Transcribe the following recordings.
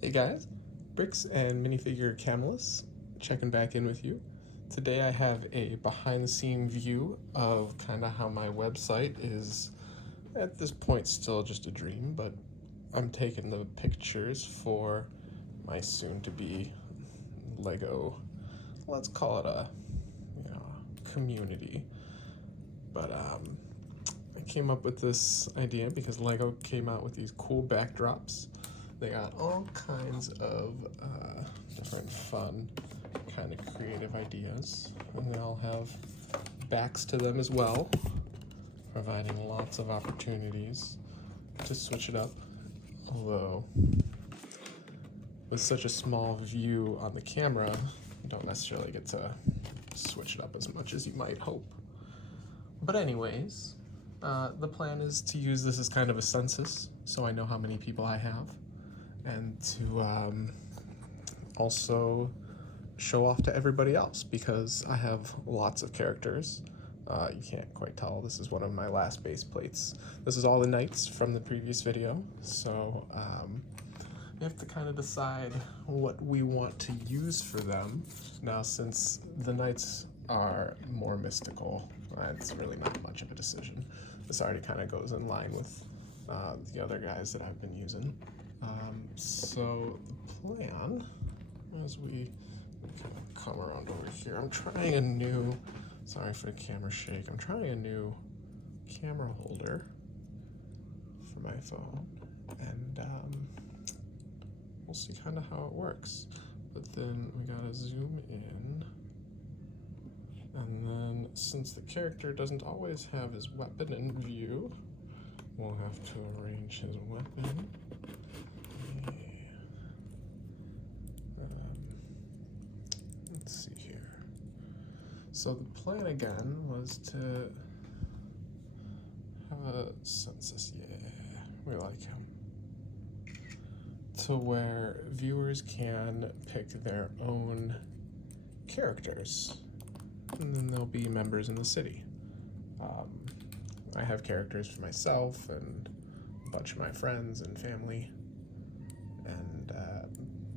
Hey guys, Bricks and Minifigure Camelus checking back in with you. Today I have a behind the scene view of kind of how my website is at this point still just a dream, but I'm taking the pictures for my soon to be Lego, let's call it a community. But I came up with this idea because Lego came out with these cool backdrops. They got all kinds of different fun kind of creative ideas, and they all have backs to them as well, providing lots of opportunities to switch it up. Although with such a small view on the camera, you don't necessarily get to switch it up as much as you might hope. But anyways, the plan is to use this as kind of a census, so I know how many people I have, and to also show off to everybody else, because I have lots of characters. You can't quite tell, this is one of my last base plates. This is all the knights from the previous video, so we have to kind of decide what we want to use for them. Now, since the knights are more mystical, it's really not much of a decision. This already kind of goes in line with the other guys that I've been using. So the plan, as we kind of come around over here, I'm trying a new, sorry for the camera shake, I'm trying a new camera holder for my phone, and we'll see kind of how it works. But then we gotta zoom in, and then since the character doesn't always have his weapon in view, we'll have to arrange his weapon. Let's see here. So the plan again was to have a census, yeah, we like him, to where viewers can pick their own characters, and then they'll be members in the city. I have characters for myself and a bunch of my friends and family, and a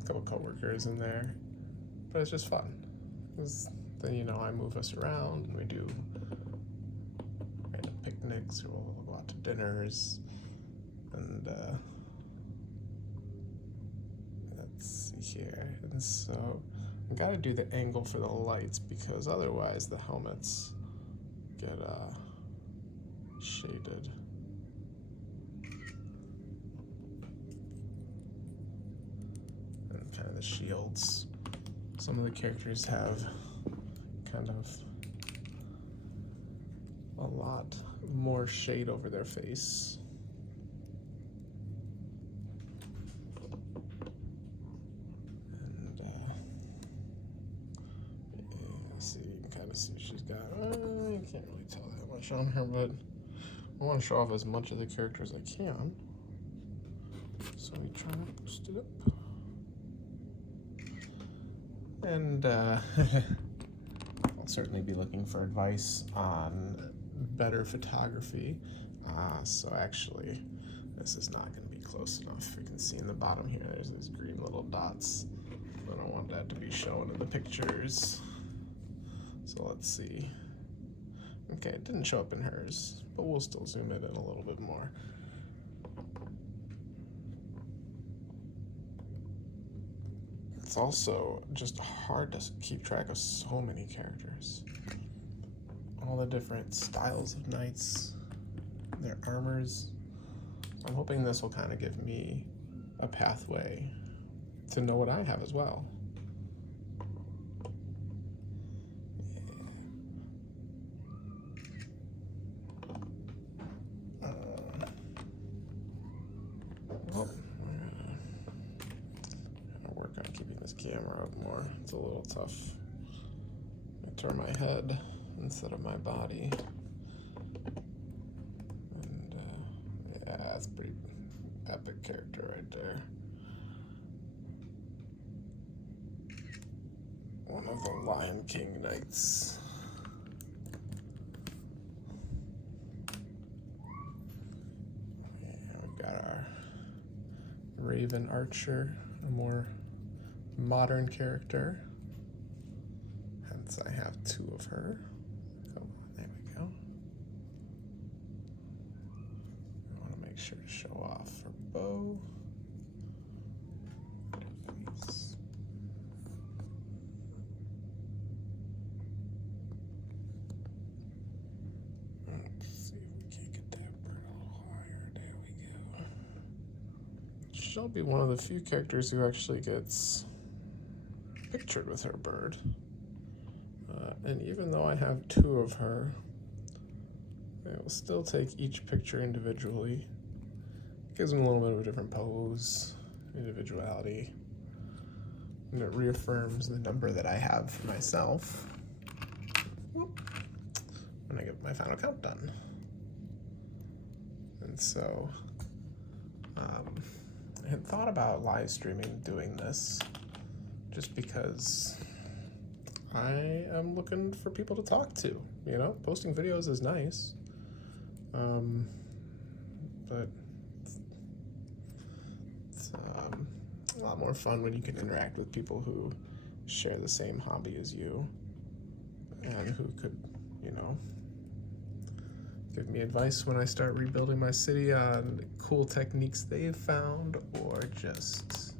couple coworkers in there, but it's just fun, because then, I move us around and we do random picnics, or we'll go out to dinners, and let's see here. And so I gotta do the angle for the lights, because otherwise the helmets get shaded. And kind of the shields. Some of the characters have kind of a lot more shade over their face. And yeah, see, you can kind of see she's got, you can't really tell that much on her, but I want to show off as much of the character as I can. So we try to boost it up. And I'll certainly be looking for advice on better photography. So actually, this is not going to be close enough. You can see in the bottom here, there's these green little dots. I don't want that to be shown in the pictures. So let's see. Okay, it didn't show up in hers, but we'll still zoom it in a little bit more. It's also just hard to keep track of so many characters. All the different styles of knights, their armors. I'm hoping this will kind of give me a pathway to know what I have as well. Camera up more. It's a little tough. I turn my head instead of my body. And yeah, that's a pretty epic character right there. One of the Lion King knights. Yeah, we've got our Raven Archer a more modern character. Hence, I have two of her. Come on, there we go. I want to make sure to show off her bow. Nice. Let's see if we can't get that bird a little higher. There we go. She'll be one of the few characters who actually gets pictured with her bird. And even though I have two of her, I will still take each picture individually. Gives them a little bit of a different pose, individuality, and it reaffirms the number that I have for myself when I get my final count done. And so I had thought about live streaming doing this just because I am looking for people to talk to. You know, posting videos is nice, but it's a lot more fun when you can interact with people who share the same hobby as you and who could, you know, give me advice when I start rebuilding my city on cool techniques they've found, or just,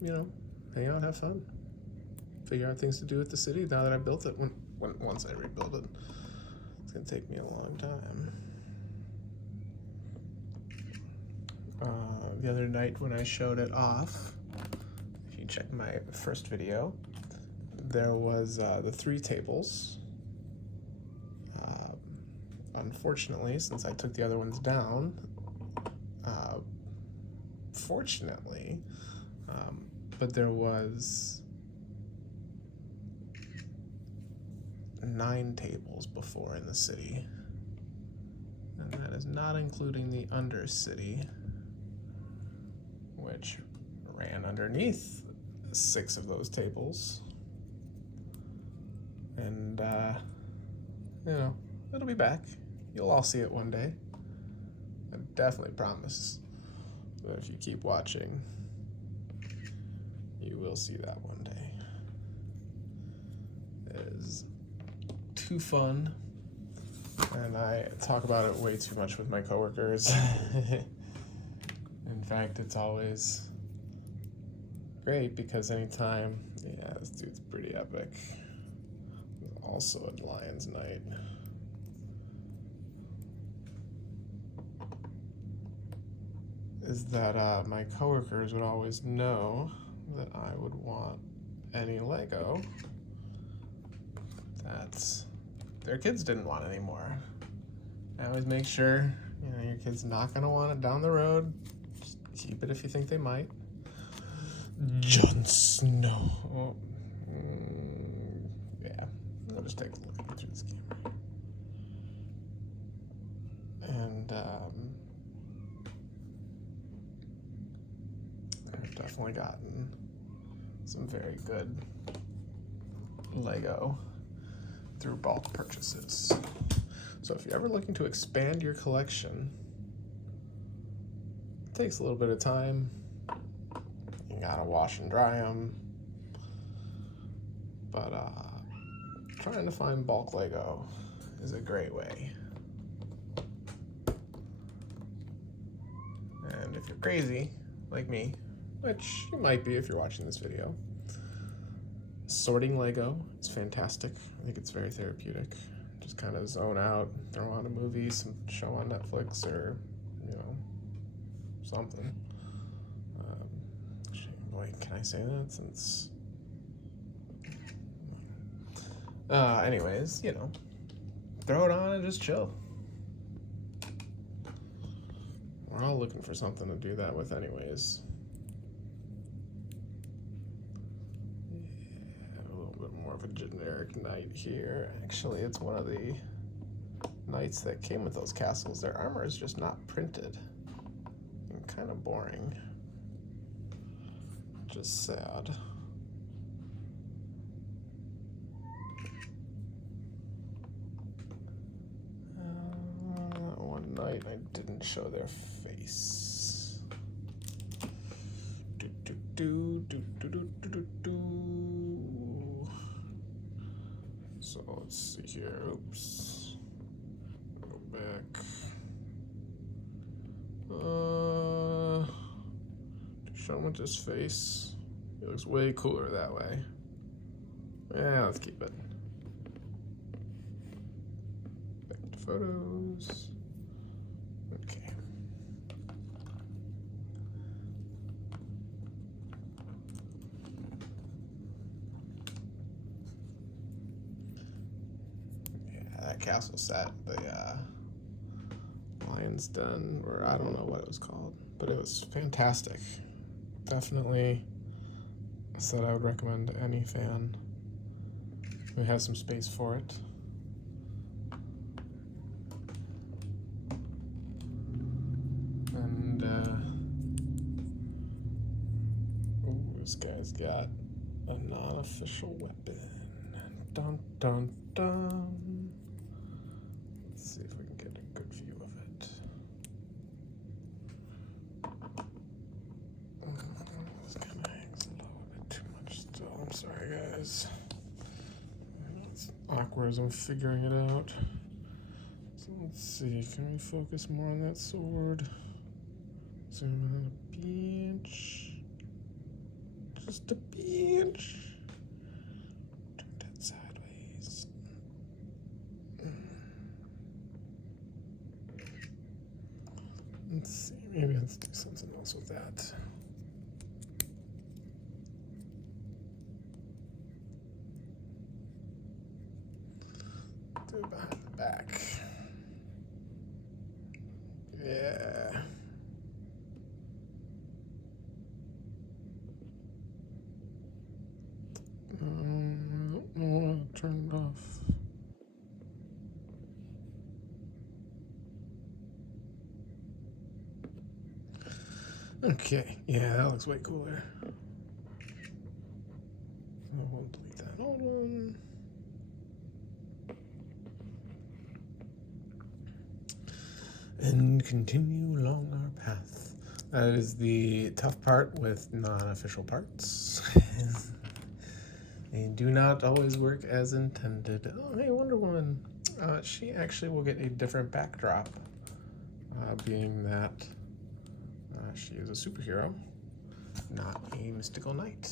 you know, hang out, have fun, figure out things to do with the city now that I built it. Once I rebuild it, it's gonna take me a long time. The other night when I showed it off, if you check my first video, there was the 3 tables. Unfortunately, since I took the other ones down, fortunately, but there was 9 tables before in the city, and that is not including the Undercity, which ran underneath 6 of those tables. And you know, it'll be back. You'll all see it one day. I definitely promise that if you keep watching, you will see that one day. It is too fun, and I talk about it way too much with my coworkers. In fact, it's always great because anytime, yeah, this dude's pretty epic. Also at Lion's Night. Is that my coworkers would always know that I would want any Lego that their kids didn't want anymore. I always make sure, you know, your kid's not gonna want it down the road. Just keep it if you think they might. Jon Snow. Oh, yeah, I'll just take a look through this camera. And I've definitely gotten some very good Lego through bulk purchases. So if you're ever looking to expand your collection, it takes a little bit of time. You gotta wash and dry them. But trying to find bulk Lego is a great way. And if you're crazy, like me, which you might be if you're watching this video, sorting Lego is fantastic. I think it's very therapeutic. Just kind of zone out, throw on a movie, some show on Netflix, or, you know, something. Boy, can I say that since... anyways, you know, throw it on and just chill. We're all looking for something to do that with anyways. Yeah, a little bit more of a generic knight here. Actually, it's one of the knights that came with those castles. Their armor is just not printed. And kind of boring. Just sad. One night I didn't show their face. So let's see here. Oops. Go back. Show him with his face. He looks way cooler that way. Yeah, let's keep it. Back to photos. Okay. Yeah, that castle set, the Lion's Den, or I don't know what it was called, but it was fantastic. Definitely a set I would recommend to any fan who has some space for it. And this guy's got a non-official weapon. Dun dun dun. Let's see if we can get a good view of it. This kind of hangs a little bit too much still. I'm sorry, guys. It's awkward as I'm figuring it out. So let's see. Can we focus more on that sword? Zoom in a pinch. Just a pinch. Turn that sideways. Let's see. Maybe let's do something else with that. Do it behind the back. Yeah. I don't know what to turn it off. Okay, yeah, that looks way cooler. We'll delete that old one. And continue along our path. That is the tough part with non-official parts. They do not always work as intended. Oh, hey, Wonder Woman. She actually will get a different backdrop, being that she is a superhero, not a mystical knight.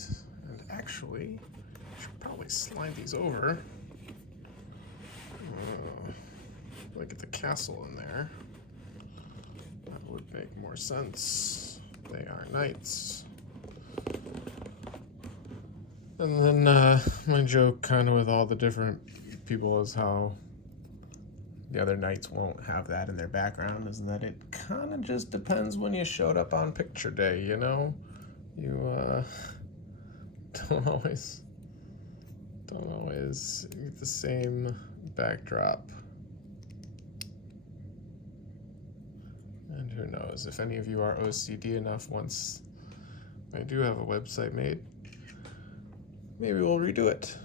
And actually, I should probably slide these over. Look at the castle in there. That would make more sense. They are knights. And then my joke kind of with all the different people is how the other knights won't have that in their background, is that it kind of just depends when you showed up on picture day, you know? You don't always get the same backdrop. And who knows, if any of you are OCD enough, once I do have a website made, maybe we'll redo it,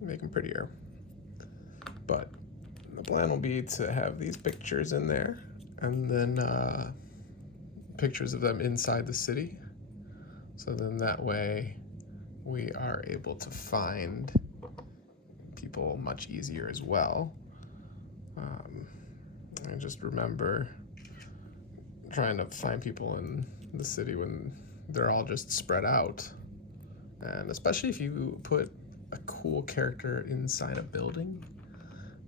make them prettier. But the plan will be to have these pictures in there, and then pictures of them inside the city. So then that way we are able to find people much easier as well. And just remember trying to find people in the city when they're all just spread out. And especially if you put a cool character inside a building,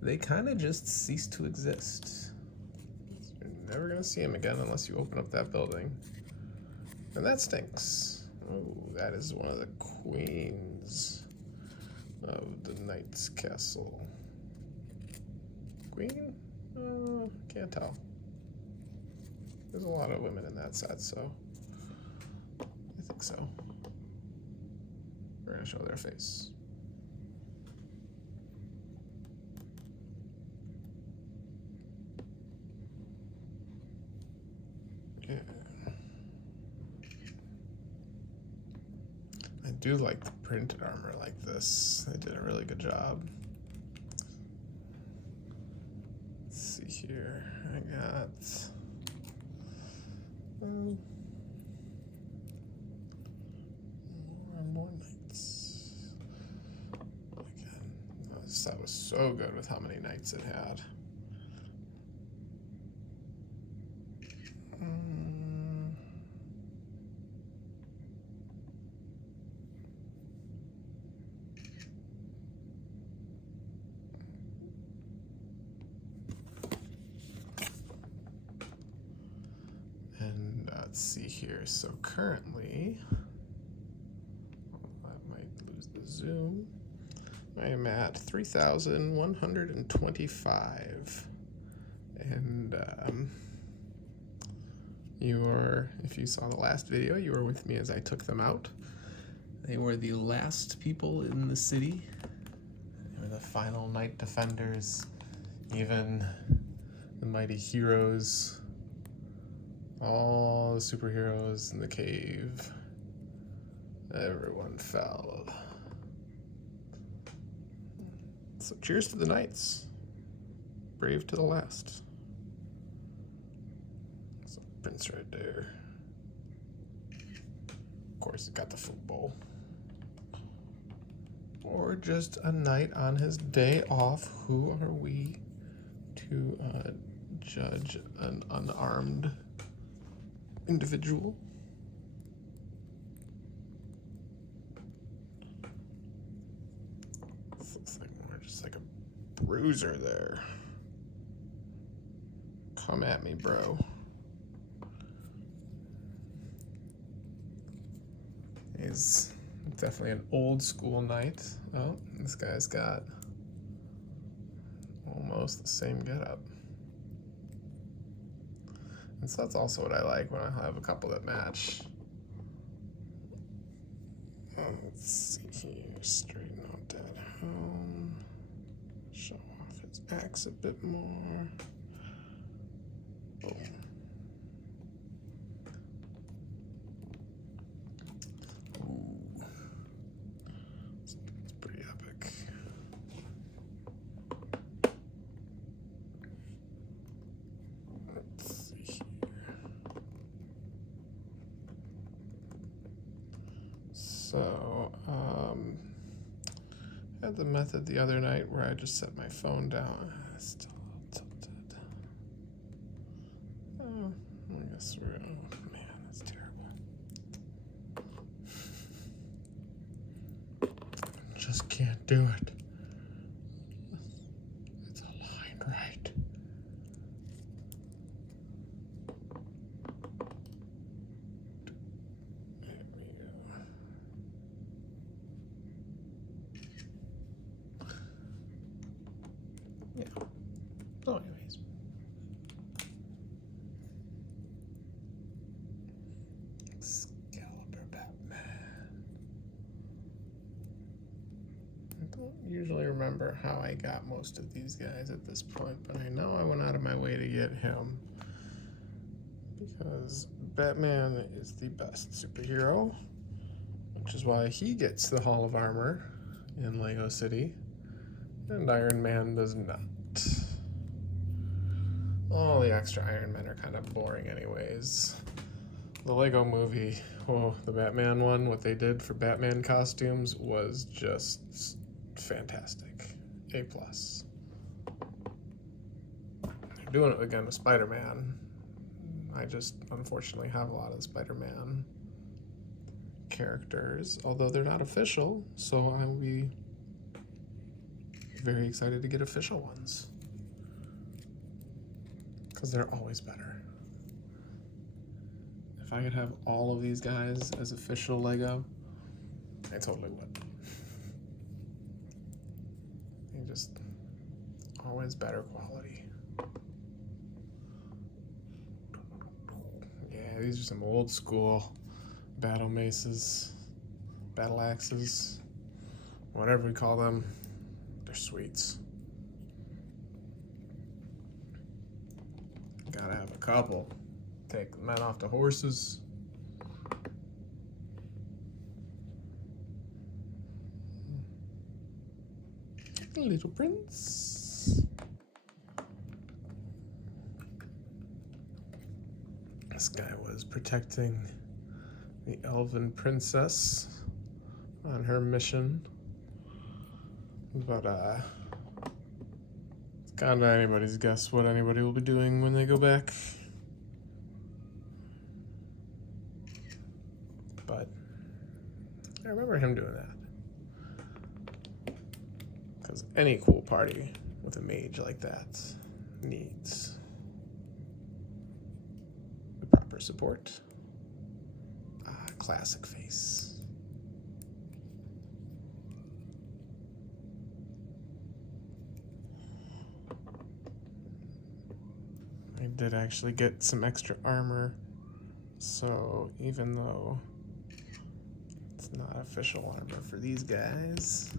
they kind of just cease to exist. You're never gonna see them again unless you open up that building. And that stinks. Oh, that is one of the queens of the knight's castle. Queen? Can't tell. There's a lot of women in that set, so I think so. We're gonna show their face. Yeah. I do like the printed armor like this. They did a really good job. Let's see here. I got was so good with how many knights it had. And let's see here. So currently, I might lose the zoom. I am at 3,125. And if you saw the last video, you were with me as I took them out. They were the last people in the city. They were the final knight defenders. Even the mighty heroes, all the superheroes in the cave, everyone fell. So cheers to the knights. Brave to the last. There's a prince right there. Of course, he got the football. Or just a knight on his day off. Who are we to judge an unarmed individual? This looks like more just like a bruiser there. Come at me, bro. He's definitely an old school knight. Oh, this guy's got almost the same getup. And so that's also what I like when I have a couple that match. Let's see here. Straighten out that helm. Show off his axe a bit more. Boom. It's pretty epic. Let's see here. So, I had the method the other night where I just set my phone down. Still a little tilted. Oh, I guess we're, oh man, that's terrible. Just can't do it. It's aligned right. There we go. Yeah. So anyways. Excalibur Batman. I don't usually remember how I got most of these guys at this point, but I know I went out of my way to get him. Because Batman is the best superhero, which is why he gets the Hall of Armor in Lego City, and Iron Man does not. All the extra Iron Men are kind of boring anyways. The Lego movie, the Batman one, what they did for Batman costumes was just fantastic. A+. They're doing it again with Spider-Man. I just unfortunately have a lot of the Spider-Man characters, although they're not official, so I will be very excited to get official ones. Because they're always better. If I could have all of these guys as official Lego, I totally would. They're just always better quality. Yeah, these are some old school battle maces, battle axes, whatever we call them. They're sweets. Gotta have a couple. Take the men off the horses. Little Prince. This guy was protecting the elven princess on her mission, but kind of anybody's guess what anybody will be doing when they go back. But I remember him doing that. Because any cool party with a mage like that needs the proper support. Classic face. I did actually get some extra armor, so even though it's not official armor for these guys,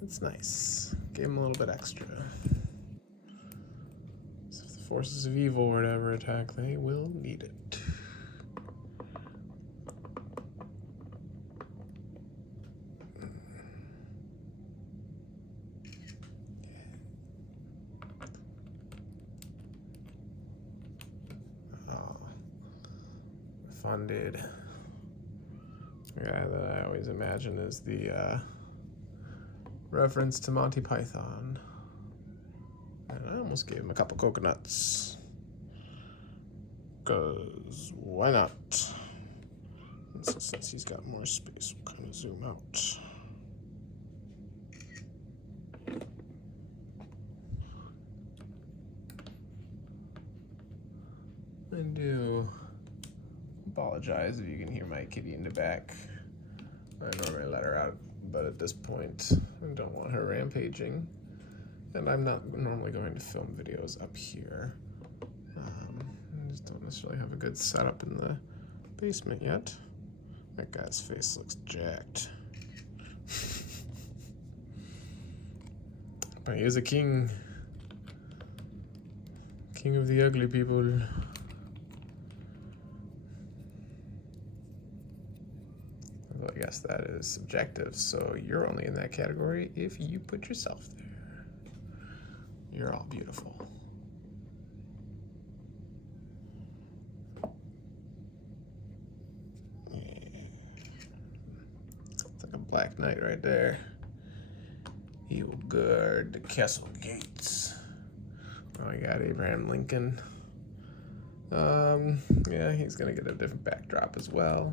it's nice. Gave them a little bit extra. So if the forces of evil were to ever attack, they will need it. Funded. The guy that I always imagine is the reference to Monty Python. And I almost gave him a couple coconuts. Because why not? And so since he's got more space, we'll kind of zoom out. I do apologize if you can hear my kitty in the back. I normally let her out, but at this point, I don't want her rampaging. And I'm not normally going to film videos up here. I just don't necessarily have a good setup in the basement yet. That guy's face looks jacked. But he is a king. King of the ugly people. I guess that is subjective, so you're only in that category if you put yourself there. You're all beautiful. Yeah. It's like a black knight right there. He will guard the castle gates. Oh, we got Abraham Lincoln. Yeah, he's gonna get a different backdrop as well.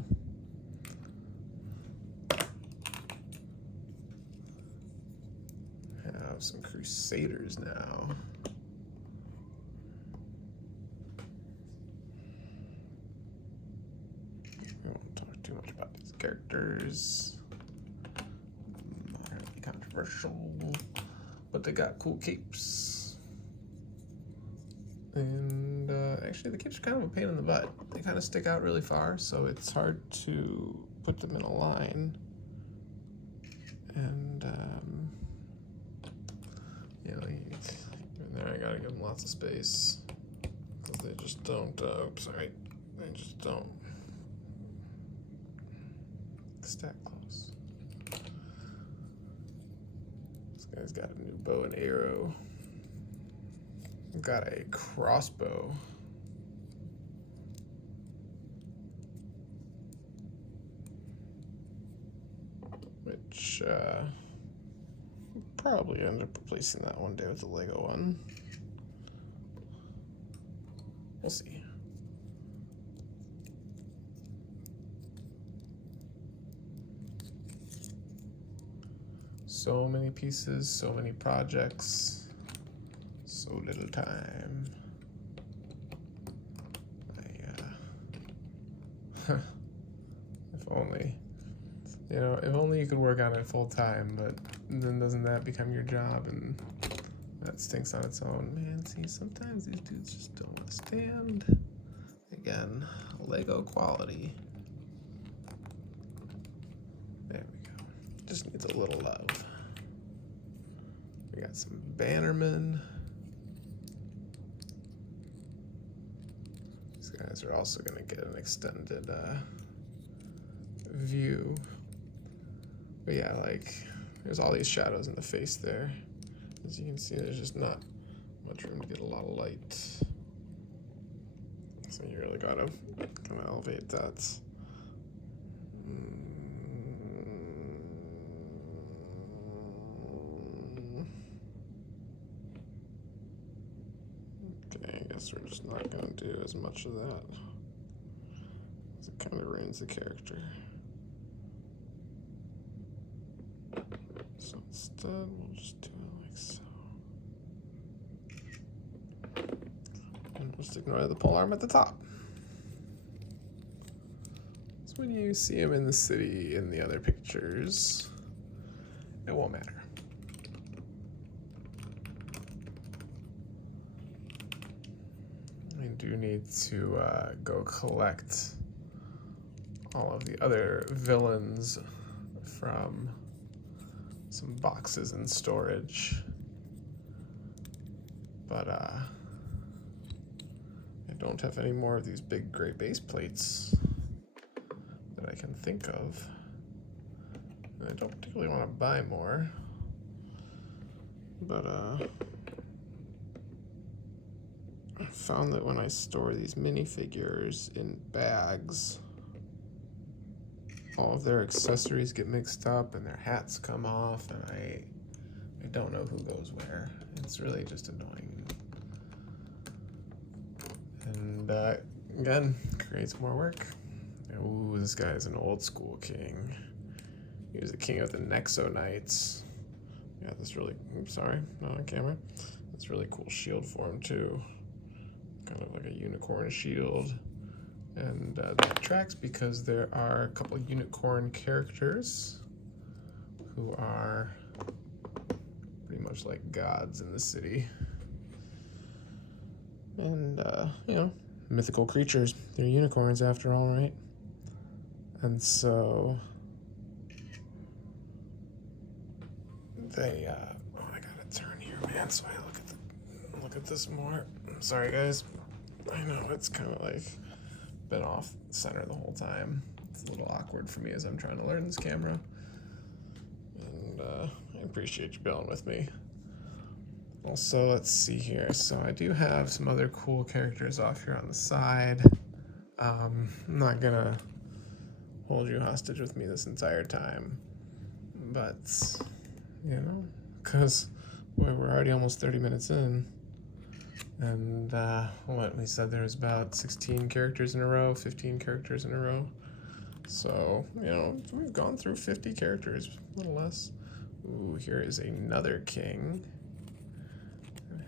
Some crusaders now. I won't talk too much about these characters. Not really controversial, but they got cool capes. And actually the capes are kind of a pain in the butt. They kind of stick out really far, so it's hard to put them in a line. And even there I gotta give them lots of space because they just don't, they just don't stack close. This guy's got a new bow and arrow. Got a crossbow. Which, probably end up replacing that one day with the Lego one. We'll see. So many pieces, so many projects, so little time. If only. You know, if only you could work on it full time, but then doesn't that become your job and that stinks on its own? Man, see, sometimes these dudes just don't understand. Again, Lego quality. There we go. Just needs a little love. We got some bannermen. These guys are also gonna get an extended view. But yeah, like, there's all these shadows in the face there. As you can see, there's just not much room to get a lot of light. So you really gotta kind of elevate that. guess we're just not going to do as much of that. It kind of ruins the character. So instead, we'll just do it like so. And just ignore the polearm at the top. So when you see him in the city in the other pictures, it won't matter. I do need to go collect all of the other villains from some boxes in storage, but I don't have any more of these big gray base plates that I can think of. And I don't particularly want to buy more, but I found that when I store these minifigures in bags, all of their accessories get mixed up and their hats come off, and I don't know who goes where. It's really just annoying. And again, creates more work. Ooh, this guy is an old school king. He was the king of the Nexo Knights. Yeah, this really, oops, sorry, not on camera. That's really cool shield for him too. Kind of like a unicorn shield. And that tracks because there are a couple of unicorn characters who are pretty much like gods in the city. And, you know, mythical creatures. They're unicorns after all, right? And so they, oh, I gotta turn here, man, so I look at this more. I'm sorry, guys. I know, it's kind of like been off center the whole time. It's a little awkward for me as I'm trying to learn this camera. And I appreciate you bearing with me. Also, let's see here. So I do have some other cool characters off here on the side. I'm not gonna hold you hostage with me this entire time. But, you know, because we're already almost 30 minutes in. And what we said, there was about 16 characters in a row, 15 characters in a row. So, you know, we've gone through 50 characters, a little less. Ooh, here is another king.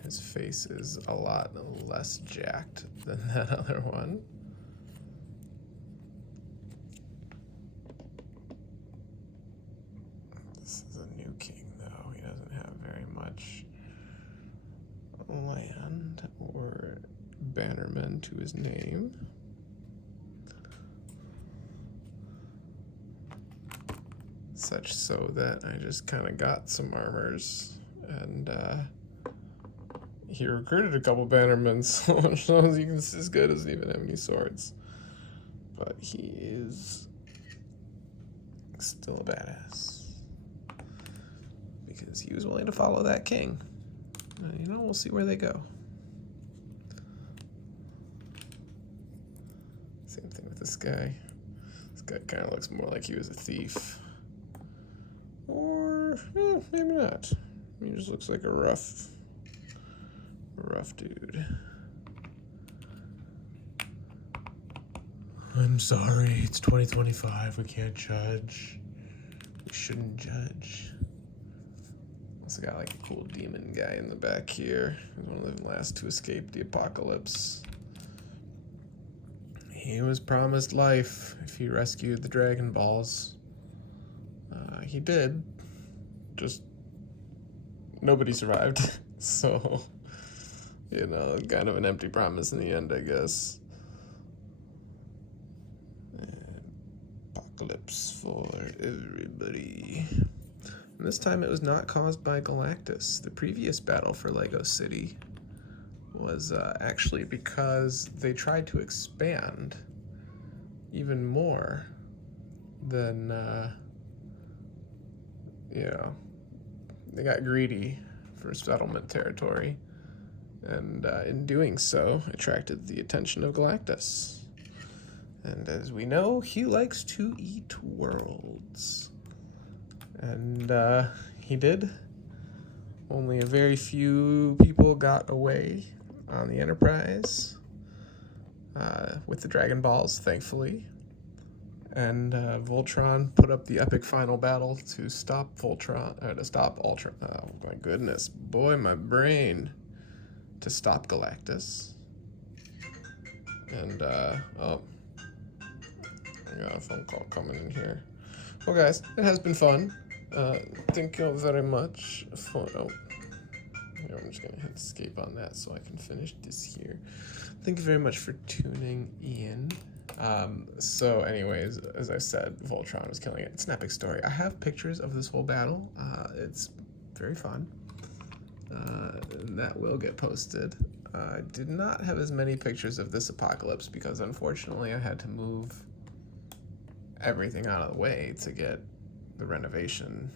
His face is a lot less jacked than that other one. This is a new king, though. He doesn't have very much land or bannermen to his name. Such so that I just kind of got some armors, and he recruited a couple bannermen, so it shows he's as good as even have any swords. But he is still a badass because he was willing to follow that king. You know, we'll see where they go. Same thing with this guy. This guy kind of looks more like he was a thief. Or, maybe not. He just looks like a rough dude. I'm sorry, it's 2025. We can't judge. We shouldn't judge. Also got like a cool demon guy in the back here. He's one of the last to escape the apocalypse. He was promised life if he rescued the Dragon Balls. He did. Just nobody survived. So, you know, kind of an empty promise in the end, I guess. Apocalypse for everybody. And this time it was not caused by Galactus. The previous battle for Lego City was actually because they tried to expand even more than, you know, they got greedy for settlement territory, and in doing so, attracted the attention of Galactus. And as we know, he likes to eat worlds. And he did. Only a very few people got away on the Enterprise with the Dragon Balls, thankfully. And Voltron put up the epic final battle to stop Voltron, to stop Ultron. Oh my goodness, boy, my brain. To stop Galactus. And, oh, I got a phone call coming in here. Well, guys, it has been fun. Thank you all very much for, I'm just gonna hit escape on that so I can finish this here. Thank you very much for tuning in. So anyways, as I said, Voltron was killing it. It's an epic story. I have pictures of this whole battle. It's very fun. That will get posted. I did not have as many pictures of this apocalypse because unfortunately I had to move everything out of the way to get the renovation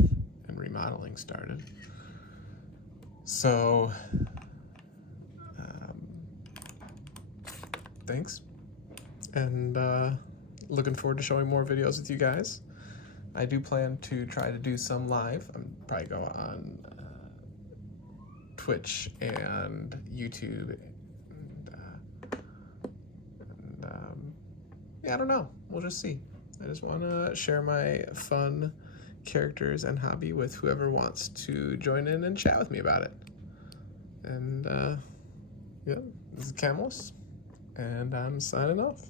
and remodeling started. So, thanks. And looking forward to showing more videos with you guys. I do plan to try to do some live. I'm probably go on Twitch and YouTube, and yeah, I don't know. We'll just see. I just want to share my fun characters and hobby with whoever wants to join in and chat with me about it. And yeah, this is Camus, and I'm signing off.